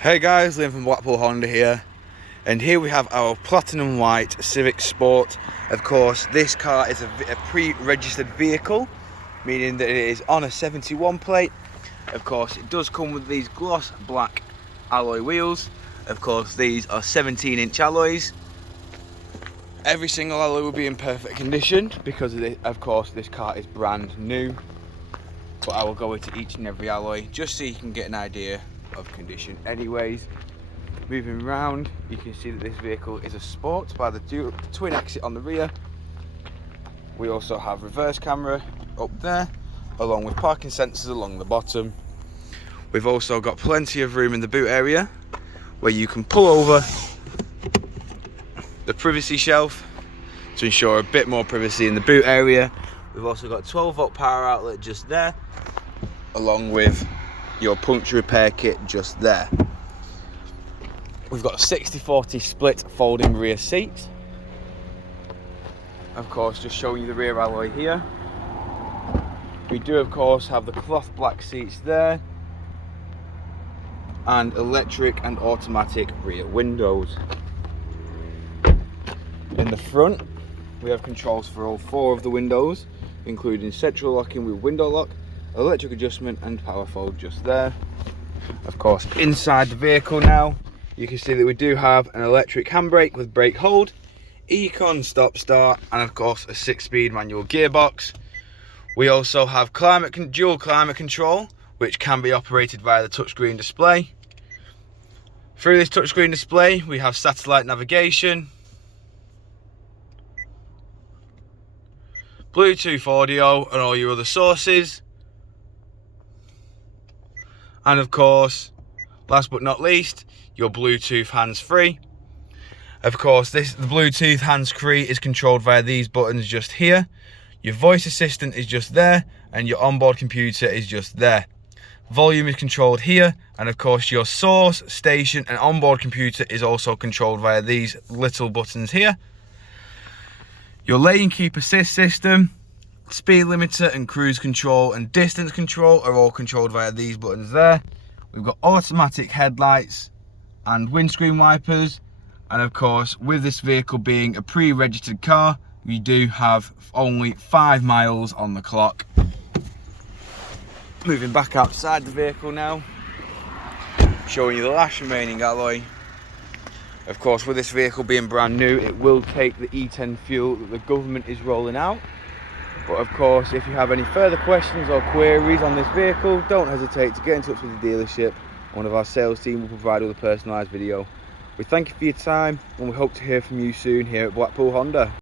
Hey guys, Liam from Blackpool Honda here, and here we have our platinum white Civic Sport. Of course, this car is a pre-registered vehicle, meaning that it is on a 71 plate. Of course, it does come with these gloss black alloy wheels. Of course, these are 17-inch alloys. Every single alloy will be in perfect condition because of course this car is brand new. But I will go into each and every alloy just so you can get an idea of condition. Anyways, moving around, you can see that this vehicle is a sport by the twin exit on the rear. We also have reverse camera up there, along with parking sensors along the bottom. We've also got plenty of room in the boot area where you can pull over the privacy shelf to ensure a bit more privacy in the boot area. We've also got 12-volt power outlet just there, along with your puncture repair kit just there. We've got a 60/40 split folding rear seat. Of course, just showing you the rear alloy here. We do of course have the cloth black seats there, and electric and automatic rear windows. In the front, we have controls for all 4 of the windows, including central locking with window lock, electric adjustment and power fold just there. Of course, inside the vehicle now, you can see that we do have an electric handbrake with brake hold, Econ stop start, and of course a 6-speed manual gearbox. We also have dual climate control, which can be operated via the touchscreen display. Through this touchscreen display, we have satellite navigation, Bluetooth audio and all your other sources, and of course, last but not least, your Bluetooth hands-free. Of course, the Bluetooth hands-free is controlled via these buttons just here. Your voice assistant is just there, and your onboard computer is just there. Volume is controlled here, and of course your source, station and onboard computer is also controlled via these little buttons here. Your lane keep assist system, speed limiter and cruise control and distance control are all controlled via these buttons there. We've got automatic headlights and windscreen wipers, and of course with this vehicle being a pre-registered car, we do have only 5 miles on the clock. Moving back outside the vehicle now, showing you the last remaining alloy. Of course, with this vehicle being brand new, it will take the E10 fuel that the government is rolling out. But of course, if you have any further questions or queries on this vehicle, don't hesitate to get in touch with the dealership. One of our sales team will provide with a personalised video. We thank you for your time, and we hope to hear from you soon here at Blackpool Honda.